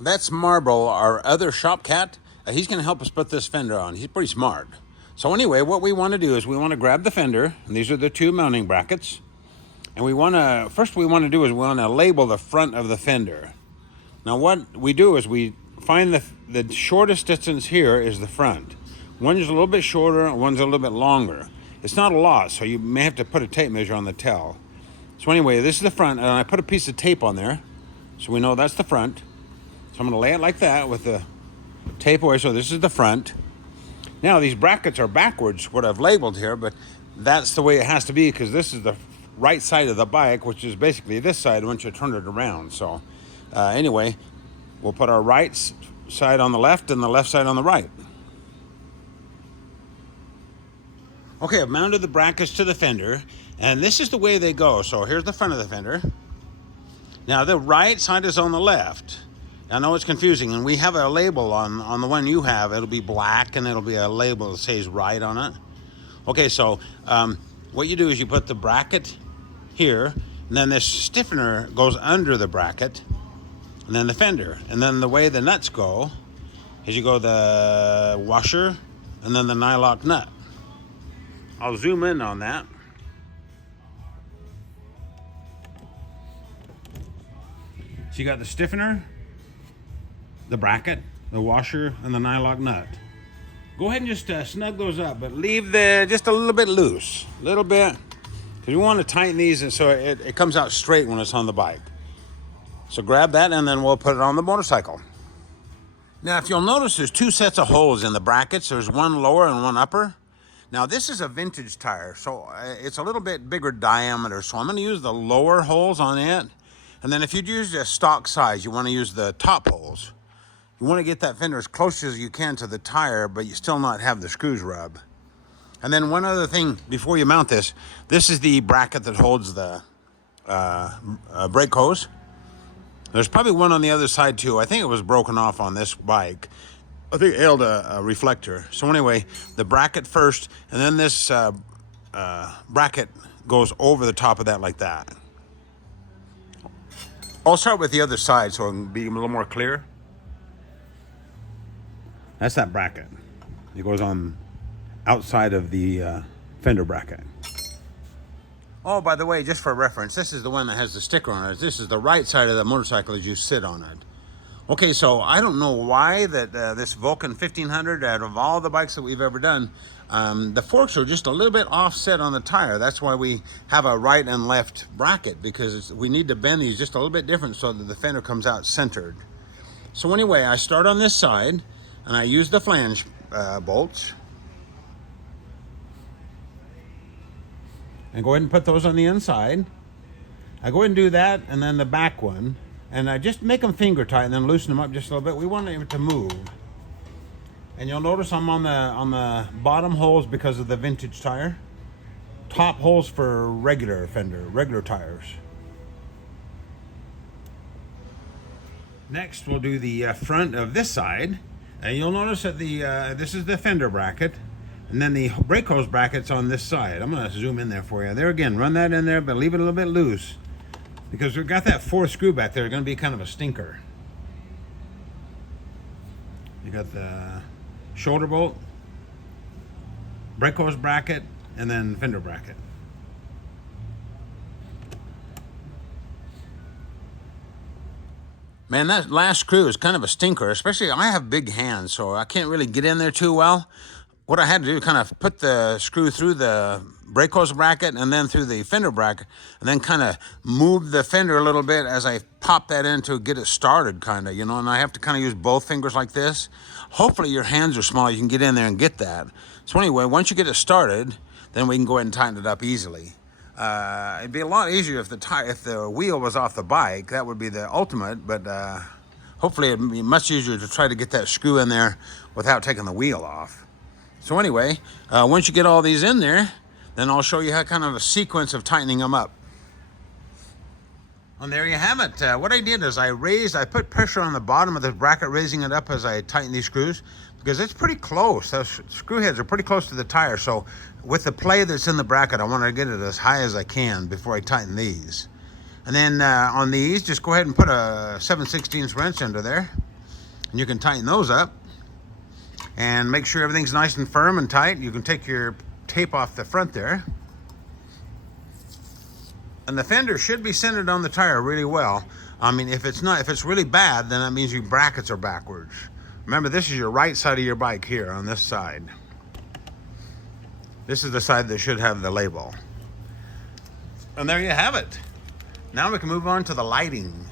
That's Marble, our other shop cat. He's going to help us put this fender on. He's pretty smart. So anyway, what we want to do is we want to grab the fender, and these are the two mounting brackets. And we want to, first we want to do is we want to label the front of the fender. Now what we do is we find the shortest distance here is the front. One's a little bit shorter, one's a little bit longer. It's not a lot, so you may have to put a tape measure on the tail. So anyway, this is the front, and I put a piece of tape on there, so we know that's the front. So I'm going to lay it like that with the tape away, so this is the front. Now these brackets are backwards, what I've labeled here, but that's the way it has to be because this is the right side of the bike, which is basically this side once you turn it around. So anyway, we'll put our right side on the left and the left side on the right. Okay, I've mounted the brackets to the fender, and this is the way they go. So here's the front of the fender. Now the right side is on the left. I know it's confusing, and we have a label on the one you have. It'll be black, and it'll be a label that says right on it. Okay, so what you do is you put the bracket here, and then this stiffener goes under the bracket, and then the fender. And then the way the nuts go is you go the washer, and then the nylock nut. I'll zoom in on that. So you got the stiffener, the bracket, the washer, and the nylock nut. Go ahead and just snug those up, but leave just a little bit loose, a little bit, because you want to tighten these and so it comes out straight when it's on the bike. So grab that and then we'll put it on the motorcycle. Now, if you'll notice, there's two sets of holes in the brackets. There's one lower and one upper. Now, this is a vintage tire, so it's a little bit bigger diameter, so I'm going to use the lower holes on it. And then if you'd use a stock size, you want to use the top holes. You want to get that fender as close as you can to the tire, but you still not have the screws rub. And then one other thing before you mount this is the bracket that holds the brake hose. There's probably one on the other side too. I think it was broken off on this bike. I think it held a reflector. So anyway, the bracket first, and then this bracket goes over the top of that like that. I'll start with the other side so it can be a little more clear. That's that bracket. It goes on outside of the fender bracket. Oh, by the way, just for reference, this is the one that has the sticker on it. This is the right side of the motorcycle as you sit on it. Okay, so I don't know why that this Vulcan 1500, out of all the bikes that we've ever done, the forks are just a little bit offset on the tire. That's why we have a right and left bracket, because we need to bend these just a little bit different so that the fender comes out centered. So anyway, I start on this side, and I use the flange bolts. And go ahead and put those on the inside. I go ahead and do that, and then the back one. And I just make them finger tight and then loosen them up just a little bit. We want it to move. And you'll notice I'm on the bottom holes because of the vintage tire. Top holes for regular fender, regular tires. Next, we'll do the front of this side. And you'll notice that this is the fender bracket. And then the brake hose bracket's on this side. I'm going to zoom in there for you. There again, run that in there, but leave it a little bit loose, because we've got that fourth screw back there. It's going to be kind of a stinker. You got the shoulder bolt, brake hose bracket, and then fender bracket. Man, that last screw is kind of a stinker, especially I have big hands, so I can't really get in there too well. What I had to do, kind of put the screw through the brake hose bracket and then through the fender bracket, and then kind of move the fender a little bit as I pop that in to get it started, kind of, you know, and I have to kind of use both fingers like this. Hopefully your hands are small, you can get in there and get that. So anyway, once you get it started, then we can go ahead and tighten it up easily. It'd be a lot easier if the wheel was off the bike. That would be the ultimate, but hopefully it'd be much easier to try to get that screw in there without taking the wheel off. So anyway, once you get all these in there, then I'll show you how kind of a sequence of tightening them up. And there you have it. What I did is I put pressure on the bottom of the bracket, raising it up as I tighten these screws, because it's pretty close. Those screw heads are pretty close to the tire. So with the play that's in the bracket, I want to get it as high as I can before I tighten these. And then on these, just go ahead and put a 7/16 wrench under there. And you can tighten those up and make sure everything's nice and firm and tight. You can take your tape off the front there. And the fender should be centered on the tire really well. I mean, if it's not, if it's really bad, then that means your brackets are backwards. Remember, this is your right side of your bike here on this side. This is the side that should have the label. And there you have it. Now we can move on to the lighting.